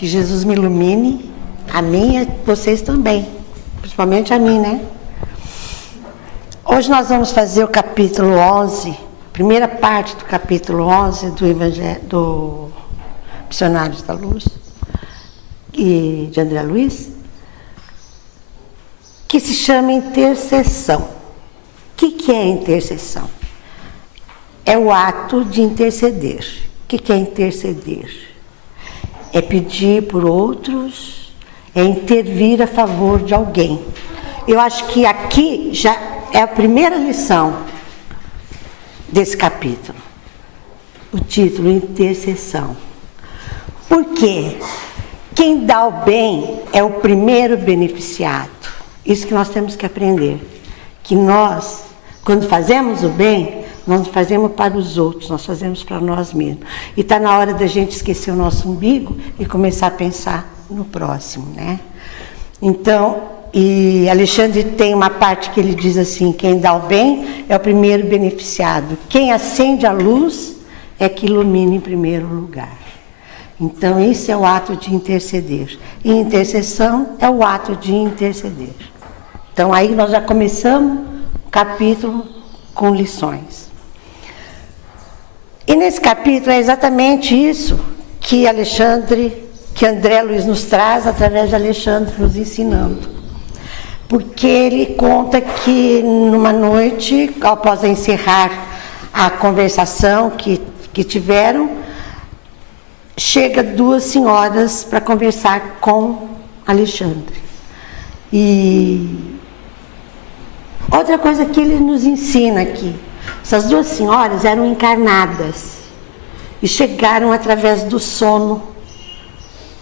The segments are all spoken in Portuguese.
Que Jesus me ilumine, a mim e vocês também, principalmente a mim, né? Hoje nós vamos fazer o capítulo 11, primeira parte do capítulo 11 do Evangelho do Missionários da Luz, e de André Luiz, que se chama intercessão. O que é intercessão? É o ato de interceder. O que é interceder? É pedir por outros, é intervir a favor de alguém. Eu acho que aqui já é a primeira lição desse capítulo. O título, intercessão. Por quê? Quem dá o bem é o primeiro beneficiado. Isso que nós temos que aprender. Que nós, quando fazemos o bem, nós não fazemos para os outros, nós fazemos para nós mesmos. E está na hora da gente esquecer o nosso umbigo e começar a pensar no próximo, né? Então, e Alexandre tem uma parte que ele diz assim: quem dá o bem é o primeiro beneficiado. Quem acende a luz é que ilumina em primeiro lugar. Então, esse é o ato de interceder. E intercessão é o ato de interceder. Então, aí nós já começamos o capítulo com lições. E nesse capítulo é exatamente isso que André Luiz nos traz através de Alexandre nos ensinando. Porque ele conta que numa noite, após encerrar a conversação que tiveram, chega duas senhoras para conversar com Alexandre. E outra coisa que ele nos ensina aqui, essas duas senhoras eram encarnadas e chegaram através do sono.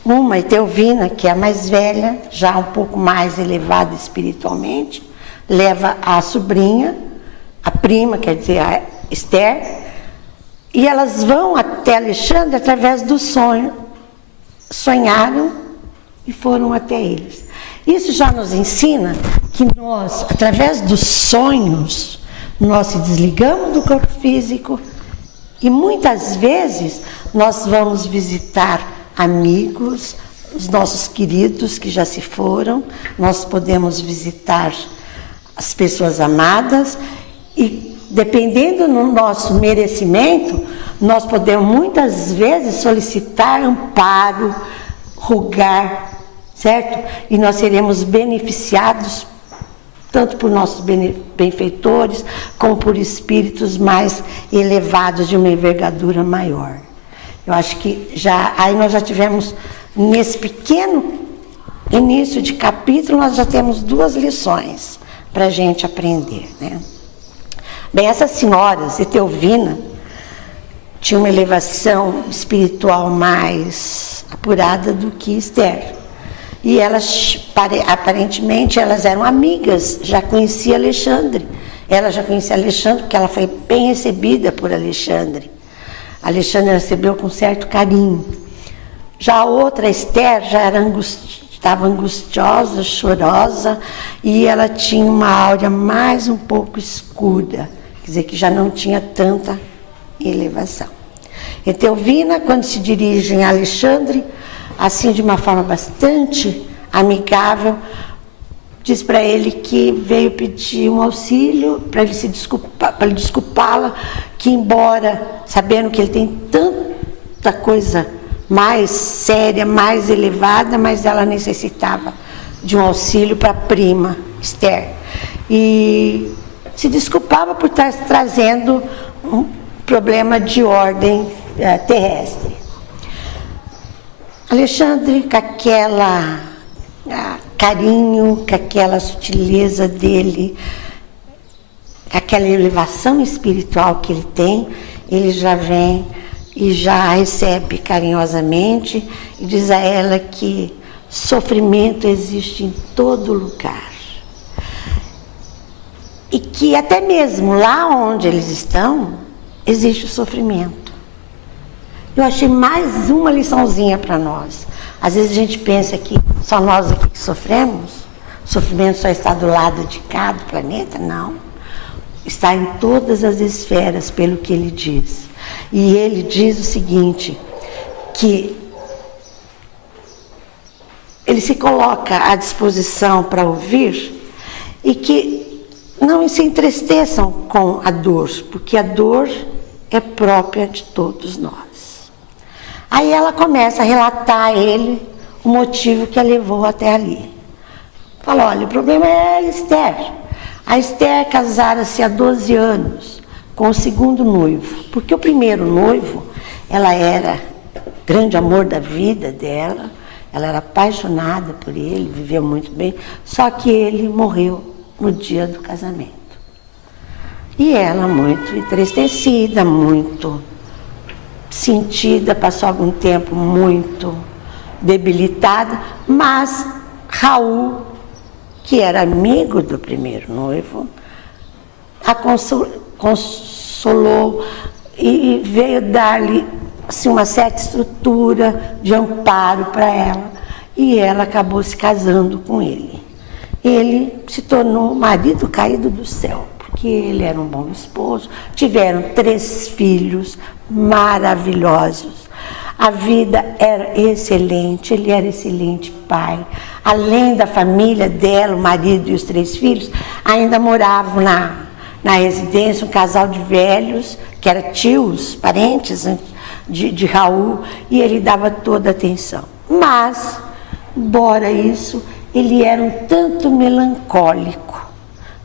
Uma, Etelvina, que é a mais velha, já um pouco mais elevada espiritualmente, leva a sobrinha, a prima, quer dizer, a Esther, e elas vão até Alexandre através do sonho. Sonharam e foram até eles. Isso já nos ensina que nós, através dos sonhos, nós se desligamos do corpo físico e muitas vezes nós vamos visitar amigos, os nossos queridos que já se foram, nós podemos visitar as pessoas amadas e, dependendo do nosso merecimento, nós podemos muitas vezes solicitar amparo, rogar, certo? E nós seremos beneficiados tanto por nossos benfeitores, como por espíritos mais elevados de uma envergadura maior. Eu acho que aí nós já tivemos, nesse pequeno início de capítulo, nós já temos duas lições para a gente aprender, né? Bem, essas senhoras, Etelvina, tinha uma elevação espiritual mais apurada do que Esther. E elas, aparentemente, elas eram amigas, já conhecia Alexandre. Ela já conhecia Alexandre porque ela foi bem recebida por Alexandre. Alexandre recebeu com certo carinho. Já a outra, Esther, já estava angustiosa, chorosa, e ela tinha uma áurea mais um pouco escura, quer dizer que já não tinha tanta elevação. Etelvina, quando se dirigem a Alexandre, assim de uma forma bastante amigável, diz para ele que veio pedir um auxílio para ele se desculpar, para ele desculpá-la, que embora sabendo que ele tem tanta coisa mais séria, mais elevada, mas ela necessitava de um auxílio para a prima Esther. E se desculpava por estar trazendo um problema de ordem terrestre. Alexandre, com aquela carinho, com aquela sutileza dele, aquela elevação espiritual que ele tem, ele já vem e já recebe carinhosamente e diz a ela que sofrimento existe em todo lugar. E que até mesmo lá onde eles estão, existe o sofrimento. Eu achei mais uma liçãozinha para nós. Às vezes a gente pensa que só nós aqui que sofremos, o sofrimento só está do lado de cá do planeta, não. Está em todas as esferas, pelo que ele diz. E ele diz o seguinte, que ele se coloca à disposição para ouvir e que não se entristeçam com a dor, porque a dor é própria de todos nós. Aí ela começa a relatar a ele o motivo que a levou até ali. Fala, olha, o problema é a Esther. A Esther casara-se há 12 anos com o segundo noivo, porque o primeiro noivo, ela era grande amor da vida dela, ela era apaixonada por ele, viveu muito bem, só que ele morreu no dia do casamento. E ela, muito entristecida, muito sentida, passou algum tempo muito debilitada, mas Raul, que era amigo do primeiro noivo, a consolou e veio dar-lhe assim, uma certa estrutura de amparo para ela, e ela acabou se casando com ele. Ele se tornou marido caído do céu, porque ele era um bom esposo, tiveram 3 filhos maravilhosos. A vida era excelente, ele era excelente pai. Além da família dela, o marido e os 3 filhos, ainda moravam na residência um casal de velhos, que eram tios, parentes de Raul, e ele dava toda a atenção. Mas, embora isso, ele era um tanto melancólico.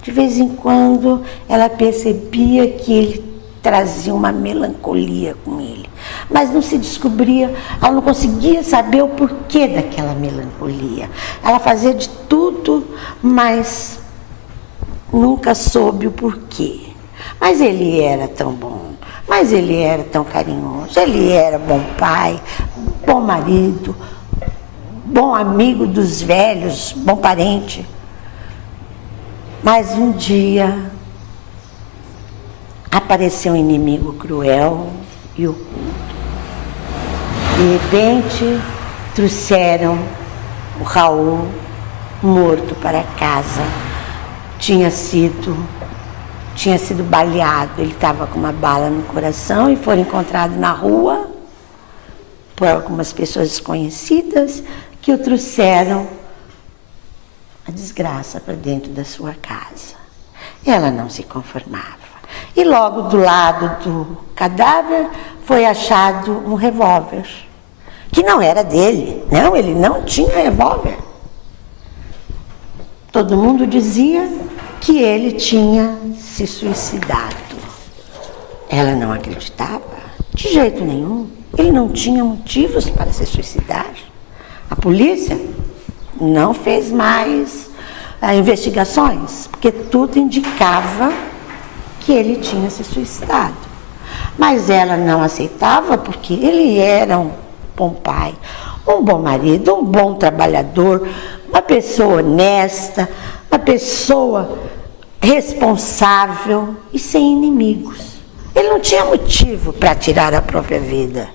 De vez em quando, ela percebia que ele trazia uma melancolia com ele, mas não se descobria, ela não conseguia saber o porquê daquela melancolia. Ela fazia de tudo, mas nunca soube o porquê. Mas ele era tão bom, mas ele era tão carinhoso, ele era bom pai, bom marido, bom amigo dos velhos, bom parente. Mas um dia apareceu um inimigo cruel e oculto. De repente, trouxeram o Raul morto para casa. Tinha sido baleado, ele estava com uma bala no coração e foi encontrado na rua por algumas pessoas desconhecidas que o trouxeram a desgraça para dentro da sua casa. Ela não se conformava. E logo do lado do cadáver foi achado um revólver, que não era dele. Não, ele não tinha revólver. Todo mundo dizia que ele tinha se suicidado. Ela não acreditava, de jeito nenhum. Ele não tinha motivos para se suicidar. A polícia não fez mais investigações, porque tudo indicava que ele tinha se suicidado. Mas ela não aceitava, porque ele era um bom pai, um bom marido, um bom trabalhador, uma pessoa honesta, uma pessoa responsável e sem inimigos. Ele não tinha motivo para tirar a própria vida.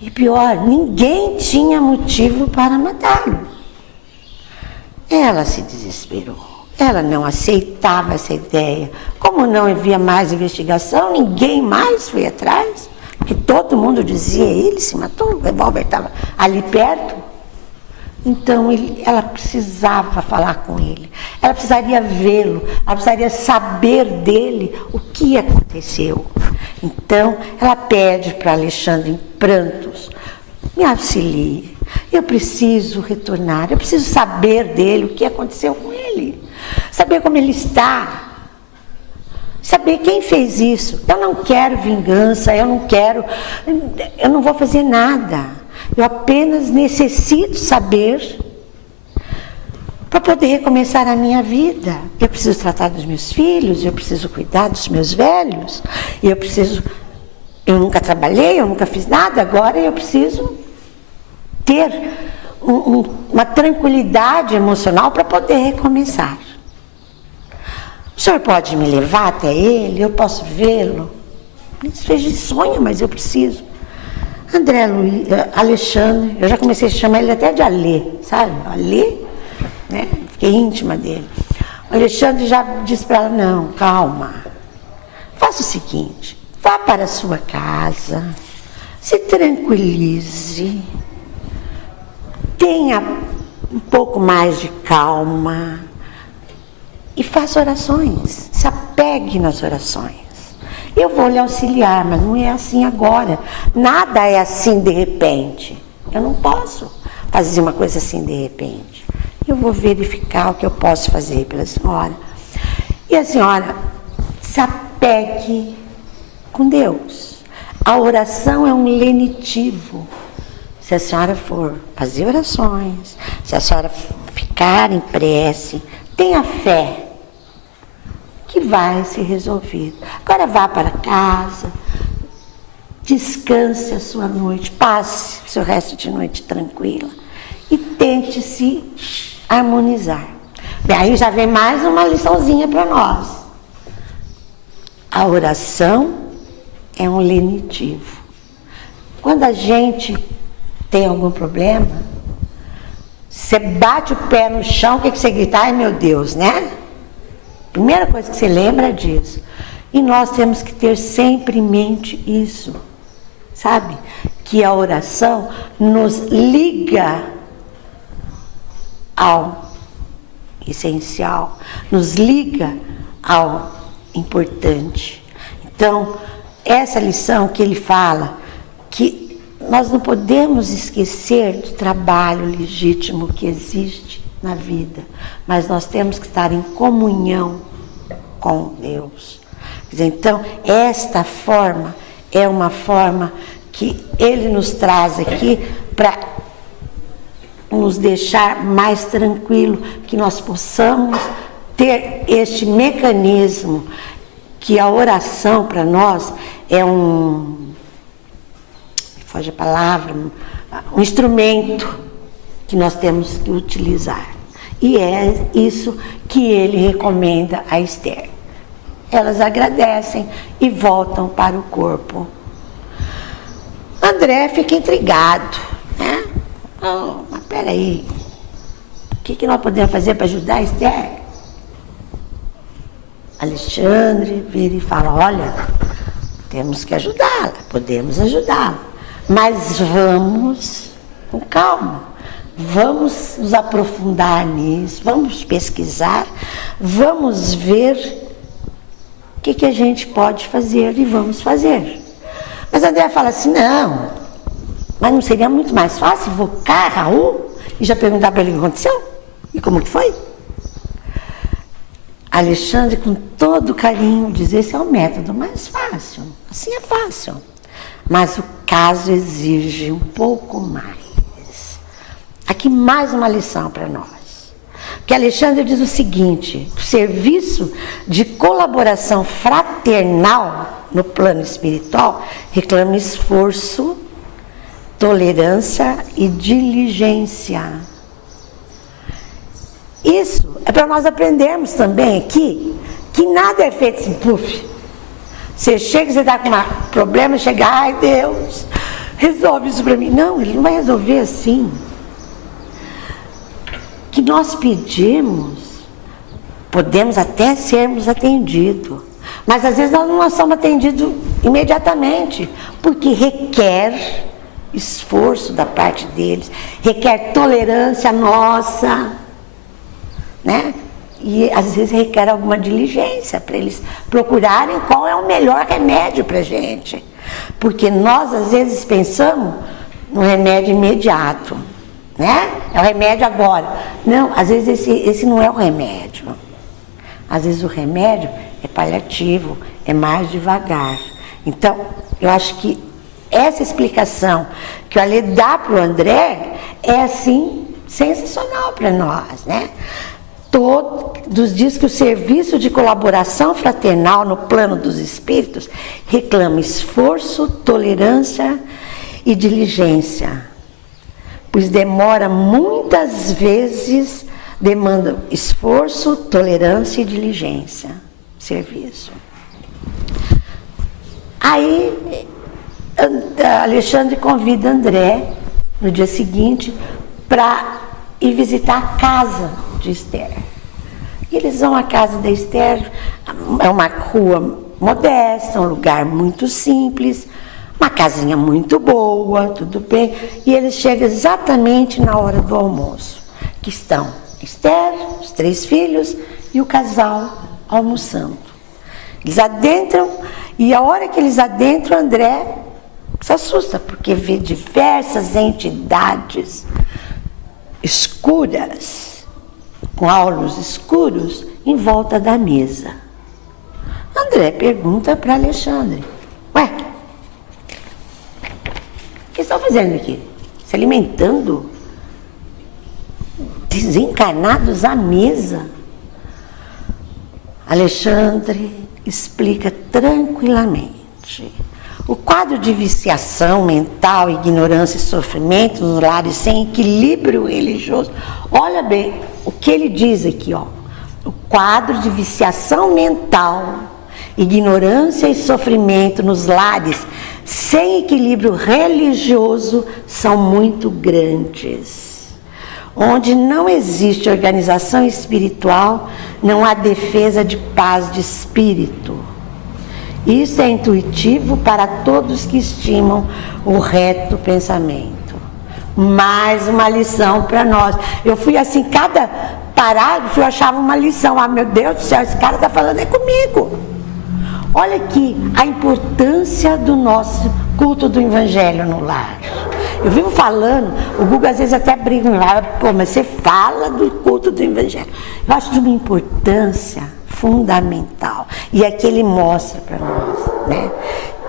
E pior, ninguém tinha motivo para matá-lo. Ela se desesperou. Ela não aceitava essa ideia. Como não havia mais investigação, ninguém mais foi atrás, porque todo mundo dizia, ele se matou, o revólver estava ali perto. Então ela precisava falar com ele, ela precisaria vê-lo, ela precisaria saber dele o que aconteceu. Então ela pede para Alexandre em prantos, me auxilie, eu preciso retornar, eu preciso saber dele, o que aconteceu com ele. Saber como ele está, saber quem fez isso. Eu não quero vingança, eu não vou fazer nada. Eu apenas necessito saber para poder recomeçar a minha vida. Eu preciso tratar dos meus filhos, eu preciso cuidar dos meus velhos, eu nunca trabalhei, eu nunca fiz nada, agora eu preciso ter uma tranquilidade emocional para poder recomeçar. O senhor pode me levar até ele? Eu posso vê-lo? Isso fez de sonho, mas eu preciso. Alexandre, eu já comecei a chamar ele até de Alê, sabe? Alê, né? Fiquei íntima dele. O Alexandre já disse para ela, não, calma. Faça o seguinte, vá para a sua casa, se tranquilize, tenha um pouco mais de calma e faça orações, se apegue nas orações. Eu vou lhe auxiliar, mas não é assim agora. Nada é assim de repente. Eu não posso fazer uma coisa assim de repente. Eu vou verificar o que eu posso fazer pela senhora. E a senhora se apegue com Deus. A oração é um lenitivo. Se a senhora for fazer orações, se a senhora ficar em prece, tenha fé que vai ser resolvido. Agora vá para casa, descanse a sua noite, passe o seu resto de noite tranquila e tente se harmonizar. Bem, aí já vem mais uma liçãozinha para nós. A oração é um lenitivo. Quando a gente tem algum problema, você bate o pé no chão, o que você grita? Ai meu Deus, né? Primeira coisa que você lembra é disso. E nós temos que ter sempre em mente isso, sabe? Que a oração nos liga ao essencial, nos liga ao importante. Então, essa lição que ele fala, que nós não podemos esquecer do trabalho legítimo que existe na vida, mas nós temos que estar em comunhão com Deus. Quer dizer, então, esta forma é uma forma que ele nos traz aqui para nos deixar mais tranquilo, que nós possamos ter este mecanismo, que a oração para nós é foge a palavra, um instrumento que nós temos que utilizar. E é isso que ele recomenda a Esther. Elas agradecem e voltam para o corpo. André fica intrigado, né? Oh, mas peraí, o que nós podemos fazer para ajudar a Esther? Alexandre vira e fala, olha, temos que ajudá-la, podemos ajudá-la, mas vamos com calma, vamos nos aprofundar nisso, vamos pesquisar, vamos ver o que a gente pode fazer e vamos fazer. Mas André fala assim, não, mas não seria muito mais fácil invocar Raul e já perguntar para ele o que aconteceu? E como que foi? Alexandre, com todo carinho, diz, esse é o método mais fácil, assim é fácil. Mas o caso exige um pouco mais. Aqui mais uma lição para nós. Porque Alexandre diz o seguinte, o serviço de colaboração fraternal no plano espiritual reclama esforço, tolerância e diligência. Isso é para nós aprendermos também aqui que nada é feito assim, puf. Você chega, você está com um problema, chega, ai Deus, resolve isso para mim. Não, ele não vai resolver assim. Que nós pedimos, podemos até sermos atendidos, mas às vezes nós não somos atendidos imediatamente, porque requer esforço da parte deles, requer tolerância nossa, né? E às vezes requer alguma diligência para eles procurarem qual é o melhor remédio para a gente, porque nós às vezes pensamos no remédio imediato, né? É o remédio agora. Não, às vezes esse não é o remédio. Às vezes o remédio é paliativo, é mais devagar. Então, eu acho que essa explicação que o Alê dá para o André é assim sensacional para nós, né? Todos diz que o serviço de colaboração fraternal no plano dos espíritos reclama esforço, tolerância e diligência, pois demora muitas vezes, demanda esforço, tolerância e diligência, serviço. Aí Alexandre convida André no dia seguinte para ir visitar a casa de Esther. E eles vão à casa da Esther, é uma rua modesta, um lugar muito simples, Uma casinha muito boa, tudo bem. E eles chegam exatamente na hora do almoço, que estão Esther, os 3 filhos e o casal almoçando. Eles adentram, e a hora que eles adentram, André se assusta, porque vê diversas entidades escuras, com auros escuros, em volta da mesa. André pergunta para Alexandre: ué, o que estão fazendo aqui? Se alimentando? Desencarnados à mesa? Alexandre explica tranquilamente. O quadro de viciação mental, ignorância e sofrimento nos lares sem equilíbrio religioso. Olha bem o que ele diz aqui, ó. O quadro de viciação mental, ignorância e sofrimento nos lares sem equilíbrio religioso são muito grandes. Onde não existe organização espiritual, não há defesa de paz de espírito. Isso é intuitivo para todos que estimam o reto pensamento. Mais uma lição para nós. Eu fui assim, cada parágrafo eu achava uma lição. Ah, meu Deus do céu, esse cara está falando é comigo. Olha aqui a importância do nosso culto do Evangelho no lar. Eu vivo falando, o Google às vezes até brinca, pô, mas você fala do culto do Evangelho. Eu acho de uma importância fundamental. E aqui ele mostra para nós, né?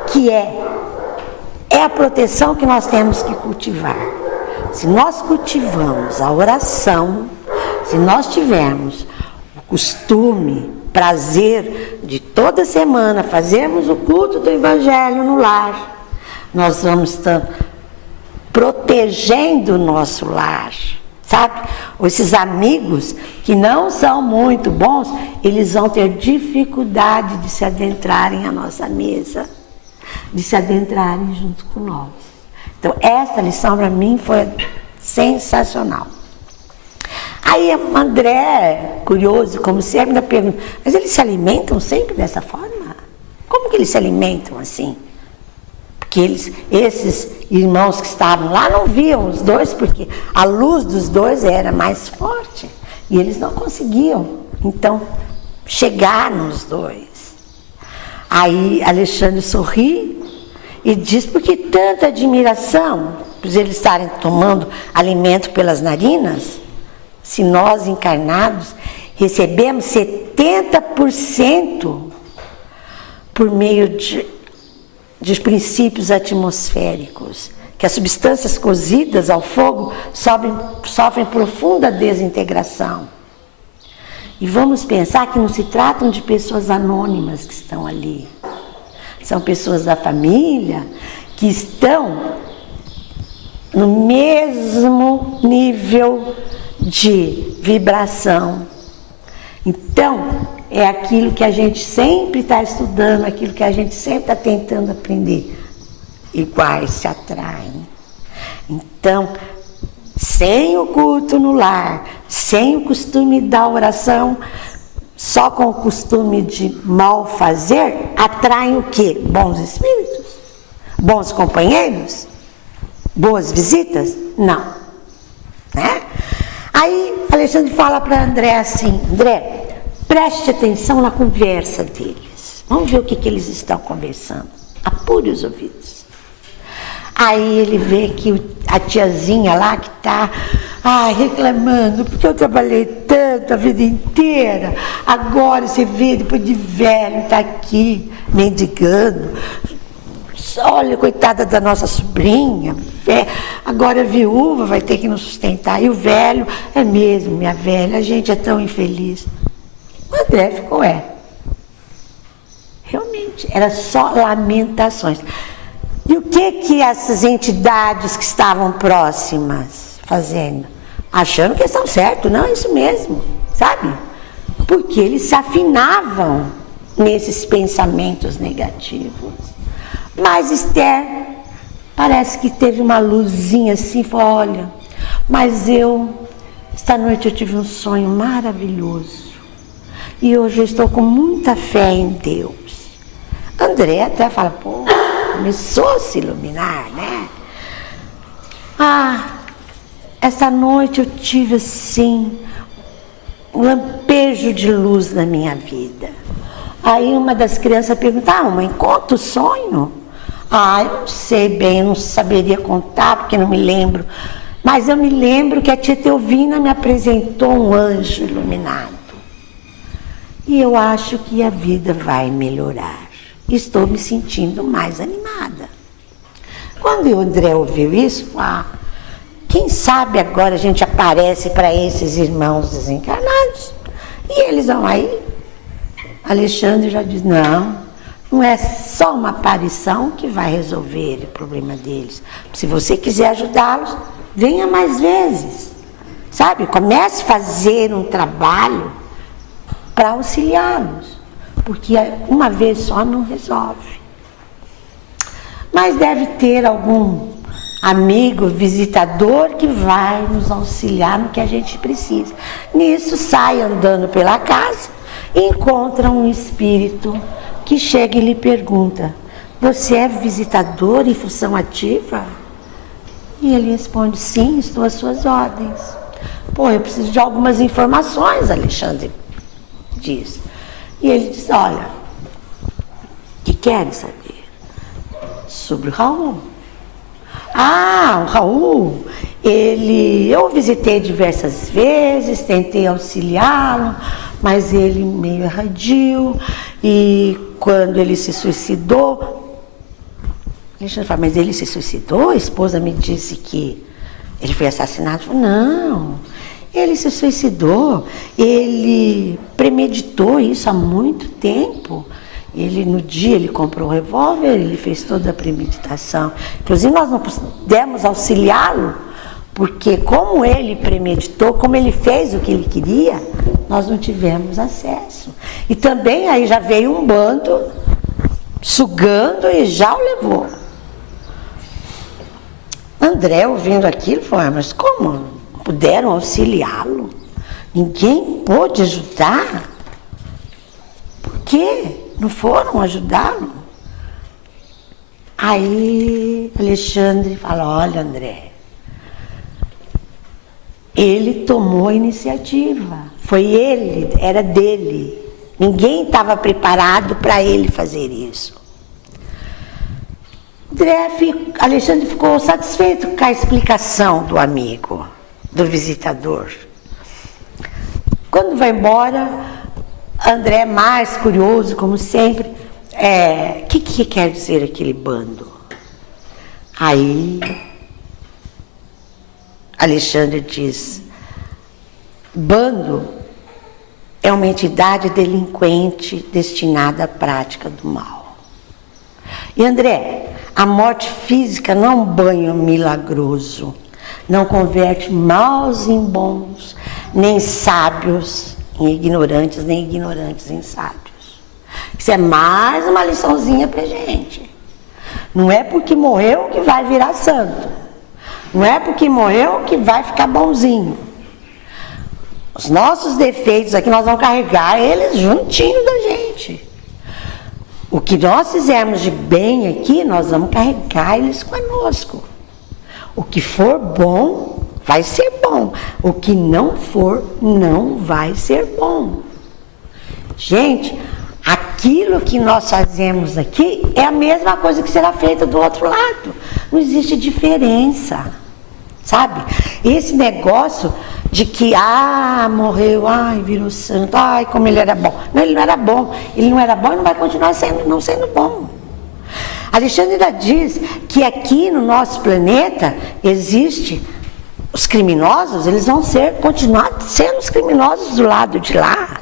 Que é a proteção que nós temos que cultivar. Se nós cultivamos a oração, se nós tivermos o costume, prazer de toda semana fazermos o culto do Evangelho no lar, nós vamos estar protegendo o nosso lar, sabe? Esses amigos que não são muito bons, eles vão ter dificuldade de se adentrarem à nossa mesa, de se adentrarem junto com nós. Então, essa lição para mim foi sensacional. Aí André, curioso, como sempre, ainda pergunta: mas eles se alimentam sempre dessa forma? Como que eles se alimentam assim? Porque esses irmãos que estavam lá não viam os dois, porque a luz dos dois era mais forte. E eles não conseguiam, então, chegar nos dois. Aí Alexandre sorri e diz: por que tanta admiração por eles estarem tomando alimento pelas narinas? Se nós encarnados recebemos 70% por meio de princípios atmosféricos, que as substâncias cozidas ao fogo sofrem profunda desintegração. E vamos pensar que não se tratam de pessoas anônimas que estão ali. São pessoas da família que estão no mesmo nível de vibração. Então, é aquilo que a gente sempre está estudando, aquilo que a gente sempre está tentando aprender. Iguais se atraem. Então, sem o culto no lar, sem o costume da oração, só com o costume de mal fazer, atraem o quê? Bons espíritos? Bons companheiros? Boas visitas? Não. Né? Aí Alexandre fala para André assim: André, preste atenção na conversa deles. Vamos ver o que eles estão conversando. Apure os ouvidos. Aí ele vê que a tiazinha lá que está reclamando, porque eu trabalhei tanto a vida inteira, agora você vê, depois de velho, está aqui mendigando. Olha, coitada da nossa sobrinha, agora viúva, vai ter que nos sustentar. E o velho, é mesmo, minha velha, a gente é tão infeliz. O André ficou, realmente, era só lamentações. E o que essas entidades que estavam próximas fazendo? Achando que estão certos, não, é isso mesmo, sabe? Porque eles se afinavam nesses pensamentos negativos. Mas Esther parece que teve uma luzinha assim, falou: olha, mas esta noite eu tive um sonho maravilhoso. E hoje eu estou com muita fé em Deus. André até fala: pô, começou a se iluminar, né? Essa noite eu tive assim um lampejo de luz na minha vida. Aí uma das crianças perguntou: mãe, conta o sonho? Eu não sei bem, eu não saberia contar porque não me lembro. Mas eu me lembro que a tia Teovina me apresentou um anjo iluminado. E eu acho que a vida vai melhorar. Estou me sentindo mais animada. Quando o André ouviu isso, quem sabe agora a gente aparece para esses irmãos desencarnados. E eles vão aí. Alexandre já diz: não é só uma aparição que vai resolver o problema deles. Se você quiser ajudá-los, venha mais vezes. Sabe? Comece a fazer um trabalho para auxiliá-los. Porque uma vez só não resolve. Mas deve ter algum amigo, visitador que vai nos auxiliar no que a gente precisa. Nisso, sai andando pela casa e encontra um espírito que chega e lhe pergunta: você é visitador em função ativa? E ele responde: sim, estou às suas ordens. Eu preciso de algumas informações, Alexandre diz. E ele diz: olha, o que querem saber? Sobre o Raul. O Raul, eu visitei diversas vezes, tentei auxiliá-lo, mas ele meio erradio, e quando ele se suicidou, Alexandre fala: mas ele se suicidou? A esposa me disse que ele foi assassinado. Eu falei: não, ele se suicidou, ele premeditou isso há muito tempo. No dia ele comprou o revólver, ele fez toda a premeditação. Inclusive nós não pudemos auxiliá-lo, porque como ele premeditou, como ele fez o que ele queria, nós não tivemos acesso. E também aí já veio um bando sugando e já o levou. André, ouvindo aquilo, falou: mas como puderam auxiliá-lo? Ninguém pôde ajudar? Por quê? Não foram ajudá-lo? Aí Alexandre fala: olha, André, ele tomou a iniciativa. Foi ele, era dele. Ninguém estava preparado para ele fazer isso. Alexandre ficou satisfeito com a explicação do amigo, do visitador. Quando vai embora, André, mais curioso, como sempre: o que quer dizer aquele bando? Aí Alexandre diz: bando é uma entidade delinquente destinada à prática do mal. E André, a morte física não é um banho milagroso, não converte maus em bons, nem sábios em ignorantes, nem ignorantes em sábios. Isso é mais uma liçãozinha pra gente. Não é porque morreu que vai virar santo. Não é porque morreu que vai ficar bonzinho. Os nossos defeitos aqui, nós vamos carregar eles juntinho da gente. O que nós fizermos de bem aqui, nós vamos carregar eles conosco. O que for bom, vai ser bom. O que não for, não vai ser bom. Gente, aquilo que nós fazemos aqui é a mesma coisa que será feita do outro lado. Não existe diferença, sabe? Esse negócio de que, morreu, virou santo, como ele era bom. Não, ele não era bom. Ele não era bom e não vai continuar não sendo bom. Alexandre ainda diz que aqui no nosso planeta existe os criminosos, eles vão continuar sendo os criminosos do lado de lá.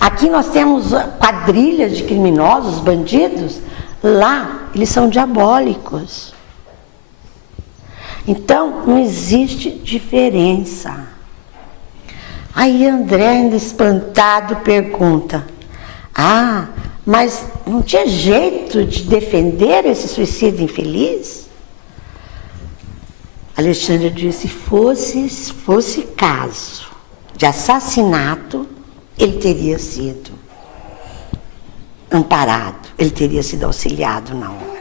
Aqui nós temos quadrilhas de criminosos, bandidos, lá eles são diabólicos. Então não existe diferença. Aí André, ainda espantado, pergunta: mas não tinha jeito de defender esse suicídio infeliz? Alexandre disse: fosse caso de assassinato, ele teria sido amparado, ele teria sido auxiliado na hora.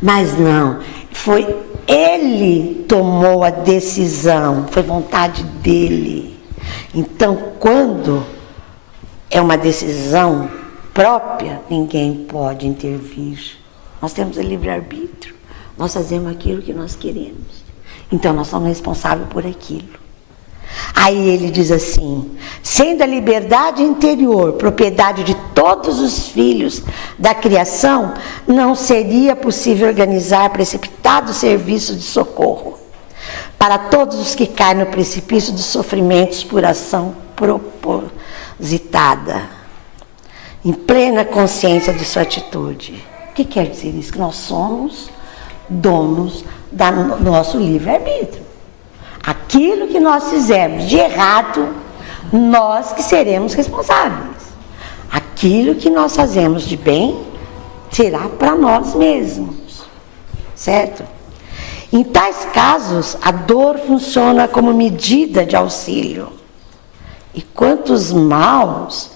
Mas não, foi ele tomou a decisão, foi vontade dele. Então, quando é uma decisão própria, ninguém pode intervir. Nós temos o livre-arbítrio, nós fazemos aquilo que nós queremos. Então, nós somos responsáveis por aquilo. Aí ele diz assim: sendo a liberdade interior propriedade de todos os filhos da criação, não seria possível organizar precipitado serviço de socorro para todos os que caem no precipício dos sofrimentos por ação propositada, em plena consciência de sua atitude. O que quer dizer isso? Que nós somos donos do nosso livre-arbítrio. Aquilo que nós fizermos de errado, nós que seremos responsáveis. Aquilo que nós fazemos de bem, será para nós mesmos. Certo? Em tais casos, a dor funciona como medida de auxílio. E quantos maus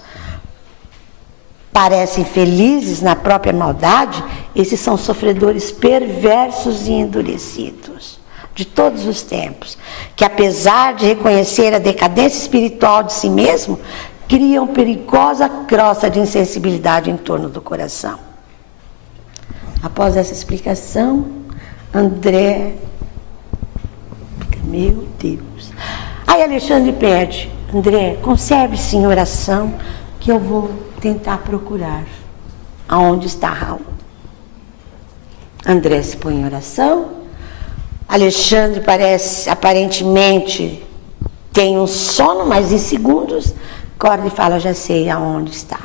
parecem felizes na própria maldade, esses são sofredores perversos e endurecidos de todos os tempos, que apesar de reconhecer a decadência espiritual de si mesmo, criam perigosa crosta de insensibilidade em torno do coração. Após essa explicação, André, meu Deus. Aí Alexandre pede: André, conserve-se em oração, que eu vou tentar procurar aonde está Raul. André se põe em oração. Alexandre aparentemente tem um sono, mas em segundos acorda e fala: já sei aonde está.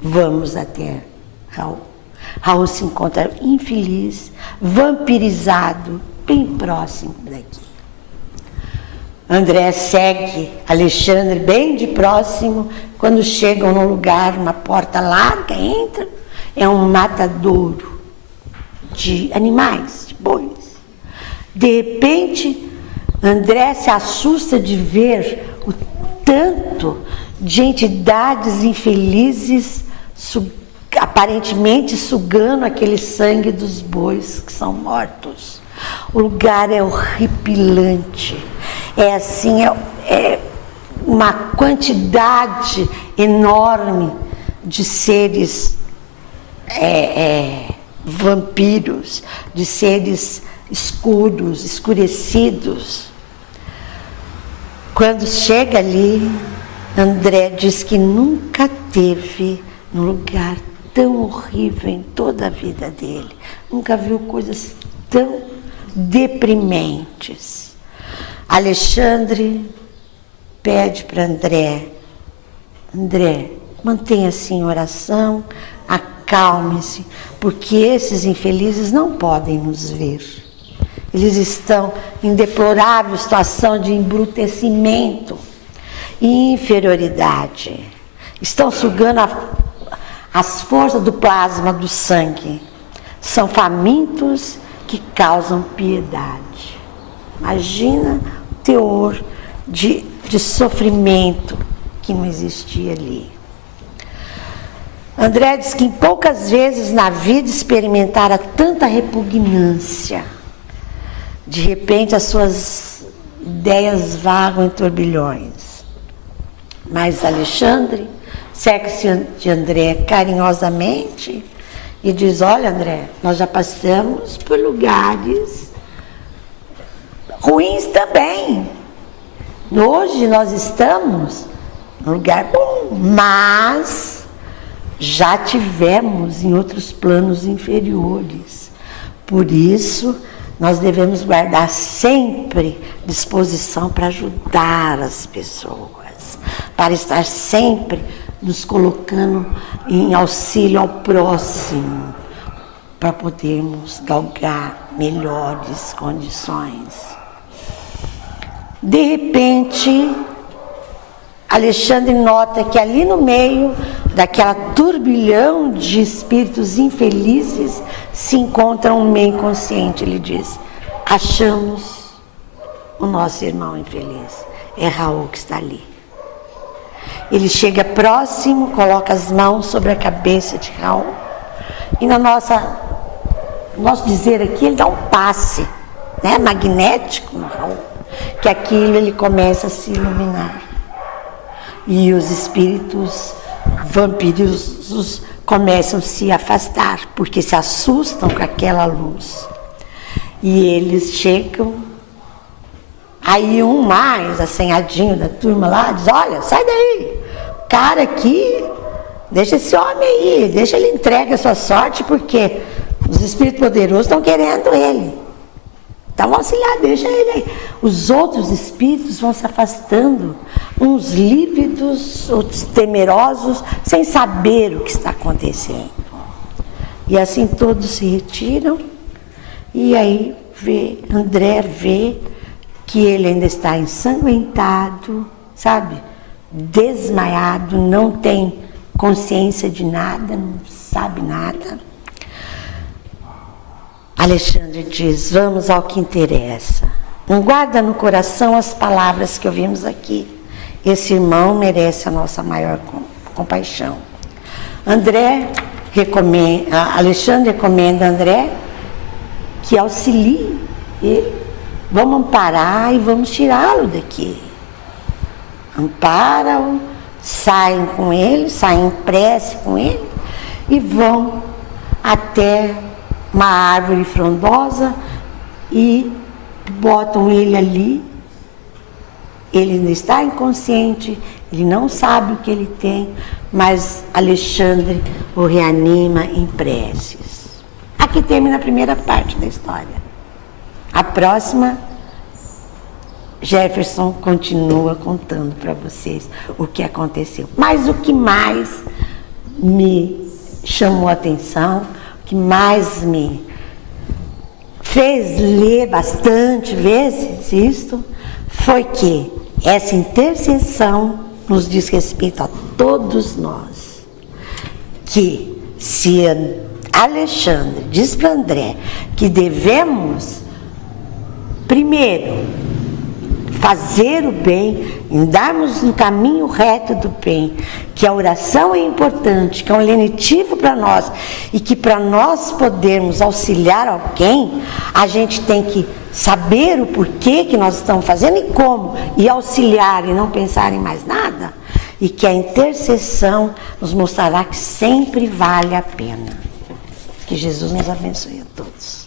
Vamos até Raul. Raul se encontra infeliz, vampirizado, bem próximo daqui. André segue Alexandre bem de próximo. Quando chegam num lugar, uma porta larga, entra, é um matadouro de animais, de bois. De repente, André se assusta de ver o tanto de entidades infelizes aparentemente sugando aquele sangue dos bois que são mortos. O lugar é horripilante. É assim, é uma quantidade enorme de seres vampiros, de seres escuros, escurecidos. Quando chega ali, André diz que nunca teve um lugar tão horrível em toda a vida dele. Nunca viu coisas tão deprimentes. Alexandre pede para André: André, mantenha-se em oração, acalme-se, porque esses infelizes não podem nos ver. Eles estão em deplorável situação de embrutecimento e inferioridade. Estão sugando as forças do plasma do sangue. São famintos que causam piedade. Imagina o teor de sofrimento que não existia ali. André diz que poucas vezes na vida experimentara tanta repugnância. De repente as suas ideias vagam em turbilhões. Mas Alexandre cerca-se de André carinhosamente e diz: olha, André, nós já passamos por lugares ruins também. Hoje nós estamos num lugar bom, mas já tivemos em outros planos inferiores. Por isso, nós devemos guardar sempre disposição para ajudar as pessoas, para estar sempre nos colocando em auxílio ao próximo, para podermos galgar melhores condições. De repente, Alexandre nota que ali no meio daquela turbilhão de espíritos infelizes se encontra um meio inconsciente. Ele diz: achamos o nosso irmão infeliz. É Raul que está ali. Ele chega próximo, coloca as mãos sobre a cabeça de Raul. E na nossa nosso dizer aqui, ele dá um passe, né, magnético, que aquilo ele começa a se iluminar. E os espíritos vampirosos começam a se afastar, porque se assustam com aquela luz. E eles chegam, aí um mais assanhadinho da turma lá diz, olha, sai daí, o cara aqui, deixa esse homem aí, deixa ele entregue a sua sorte, porque os espíritos poderosos estão querendo ele. Então, auxiliar, deixa ele aí. Os outros espíritos vão se afastando, uns lívidos, outros temerosos, sem saber o que está acontecendo. E assim todos se retiram, e aí André vê que ele ainda está ensanguentado, sabe? Desmaiado, não tem consciência de nada, não sabe nada. Alexandre diz, vamos ao que interessa. Guarda no coração as palavras que ouvimos aqui. Esse irmão merece a nossa maior compaixão. Alexandre recomenda a André que auxilie ele. Vamos amparar e vamos tirá-lo daqui. Amparam, saem com ele, saem em prece com ele e vão até uma árvore frondosa e botam ele ali. Ele ainda está inconsciente, ele não sabe o que ele tem, mas Alexandre o reanima em preces. Aqui termina a primeira parte da história. A próxima, Jefferson continua contando para vocês o que aconteceu. Mas o que mais me chamou a atenção, que mais me fez ler bastante vezes isto, foi que essa intercessão nos diz respeito a todos nós. Que se Alexandre diz para André que devemos, primeiro, fazer o bem, andarmos no caminho reto do bem, que a oração é importante, que é um lenitivo para nós e que para nós podermos auxiliar alguém, a gente tem que saber o porquê que nós estamos fazendo e como, e auxiliar e não pensar em mais nada, e que a intercessão nos mostrará que sempre vale a pena. Que Jesus nos abençoe a todos.